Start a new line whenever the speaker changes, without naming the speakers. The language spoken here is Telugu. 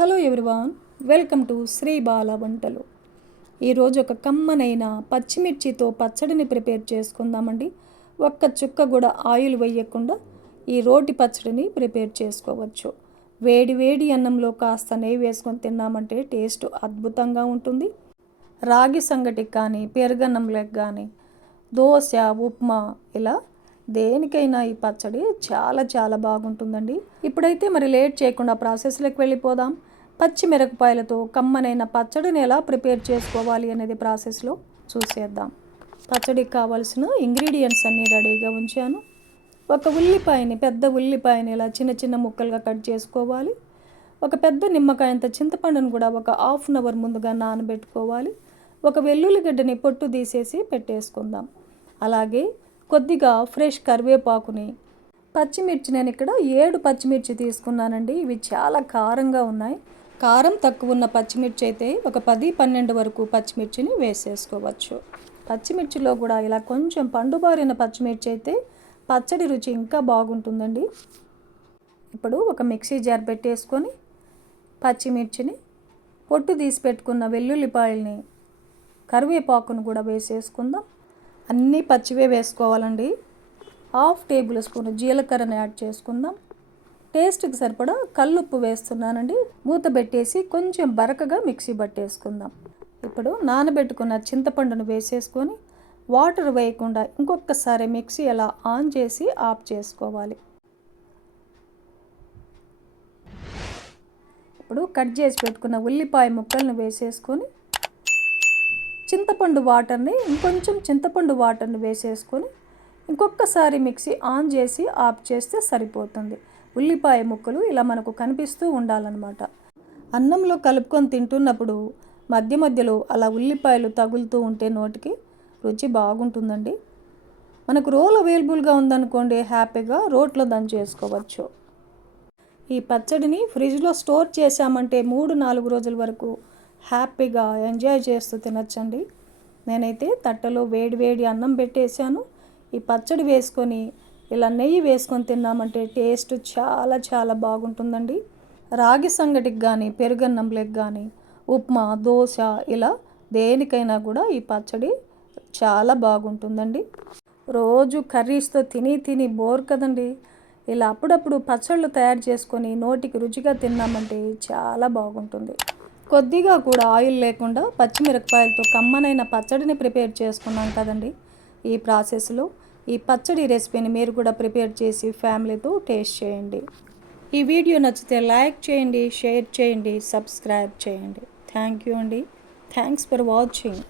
hello everyone welcome to Shri Bala వంటలు ఈరోజు ఒక కమ్మనైన పచ్చిమిర్చితో పచ్చడిని ప్రిపేర్ చేసుకుందామండి ఒక్క చుక్క కూడా ఆయిల్ వేయకుండా ఈ రోటి పచ్చడిని ప్రిపేర్ చేసుకోవచ్చు వేడి వేడి అన్నంలో కాస్త నెయ్యి వేసుకొని తిన్నామంటే టేస్ట్ అద్భుతంగా ఉంటుంది రాగి సంగటి కానీ పెరుగన్నంలకు కానీ దోశ ఉప్మా ఇలా దేనికైనా ఈ పచ్చడి చాలా చాలా బాగుంటుందండి ఇప్పుడైతే మరి లేట్ చేయకుండా ప్రాసెస్లోకి వెళ్ళిపోదాం పచ్చిమిరపకాయలతో కమ్మనైన పచ్చడిని ఎలా ప్రిపేర్ చేసుకోవాలి అనేది ప్రాసెస్లో చూసేద్దాం పచ్చడికి కావాల్సిన ఇంగ్రీడియంట్స్ అన్నీ రెడీగా ఉంచాను ఒక ఉల్లిపాయని పెద్ద ఉల్లిపాయని ఇలా చిన్న చిన్న ముక్కలుగా కట్ చేసుకోవాలి ఒక పెద్ద నిమ్మకాయంత చింతపండును కూడా ఒక హాఫ్ అన్ అవర్ ముందుగా నానబెట్టుకోవాలి ఒక వెల్లుల్లిగడ్డని పొట్టు తీసేసి పెట్టేసుకుందాం అలాగే కొద్దిగా ఫ్రెష్ కరివేపాకుని పచ్చిమిర్చి నేను ఇక్కడ ఏడు పచ్చిమిర్చి తీసుకున్నానండి ఇవి చాలా కారంగా ఉన్నాయి కారం తక్కువ ఉన్న పచ్చిమిర్చి అయితే ఒక పది పన్నెండు వరకు పచ్చిమిర్చిని వేసేసుకోవచ్చు పచ్చిమిర్చిలో కూడా ఇలా కొంచెం పండుబారిన పచ్చిమిర్చి అయితే పచ్చడి రుచి ఇంకా బాగుంటుందండి ఇప్పుడు ఒక మిక్సీ జార్ పెట్టేసుకొని పచ్చిమిర్చిని పొట్టు తీసి పెట్టుకున్న వెల్లుల్లిపాయల్ని కరివేపాకును కూడా వేసేసుకుందాం అన్నీ పచ్చివే వేసుకోవాలండి హాఫ్ టేబుల్ స్పూన్ జీలకర్రని యాడ్ చేసుకుందాం టేస్ట్కి సరిపడా కల్లుప్పు వేస్తున్నానండి మూత పెట్టేసి కొంచెం బరకగా మిక్సీ పట్టేసుకుందాం ఇప్పుడు నానబెట్టుకున్న చింతపండును వేసేసుకొని వాటర్ వేయకుండా ఇంకొకసారి మిక్సీ అలా ఆన్ చేసి ఆఫ్ చేసుకోవాలి ఇప్పుడు కట్ చేసి పెట్టుకున్న ఉల్లిపాయ ముక్కలను వేసేసుకొని చింతపండు వాటర్ని ఇంకొంచెం చింతపండు వాటర్ని వేసేసుకొని ఇంకొకసారి మిక్సీ ఆన్ చేసి ఆఫ్ చేస్తే సరిపోతుంది ఉల్లిపాయ ముక్కలు ఇలా మనకు కనిపిస్తూ ఉండాలన్నమాట అన్నంలో కలుపుకొని తింటున్నప్పుడు మధ్య మధ్యలో అలా ఉల్లిపాయలు తగులుతూ ఉంటే నోటికి రుచి బాగుంటుందండి మనకు రోల్ అవైలబుల్గా ఉందనుకోండి హ్యాపీగా రోట్లో దంచేసుకోవచ్చు ఈ పచ్చడిని ఫ్రిడ్జ్లో స్టోర్ చేశామంటే మూడు నాలుగు రోజుల వరకు హ్యాపీగా ఎంజాయ్ చేస్తూ తినచ్చండి నేనైతే తట్టలో వేడి వేడి అన్నం పెట్టేశాను ఈ పచ్చడి వేసుకొని ఇలా నెయ్యి వేసుకొని తిన్నామంటే టేస్ట్ చాలా చాలా బాగుంటుందండి రాగి సంగటికి కానీ పెరుగన్నంలకు కానీ ఉప్మా దోశ ఇలా దేనికైనా కూడా ఈ పచ్చడి చాలా బాగుంటుందండి రోజు కర్రీస్తో తిని తిని బోర్ కదండి ఇలా అప్పుడప్పుడు పచ్చళ్ళు తయారు చేసుకొని నోటికి రుచిగా తిన్నామంటే చాలా బాగుంటుంది కొద్దిగా కూడా ఆయిల్ లేకుండా పచ్చిమిరపకాయలతో కమ్మనైన పచ్చడిని ప్రిపేర్ చేసుకున్నాం కదండి ఈ ప్రాసెస్లో ఈ పచ్చడి రెసిపీని మీరు కూడా ప్రిపేర్ చేసి ఫ్యామిలీతో టేస్ట్ చేయండి ఈ వీడియో నచ్చితే లైక్ చేయండి షేర్ చేయండి సబ్స్క్రైబ్ చేయండి థ్యాంక్ యూ అండి థ్యాంక్స్ ఫర్ వాచింగ్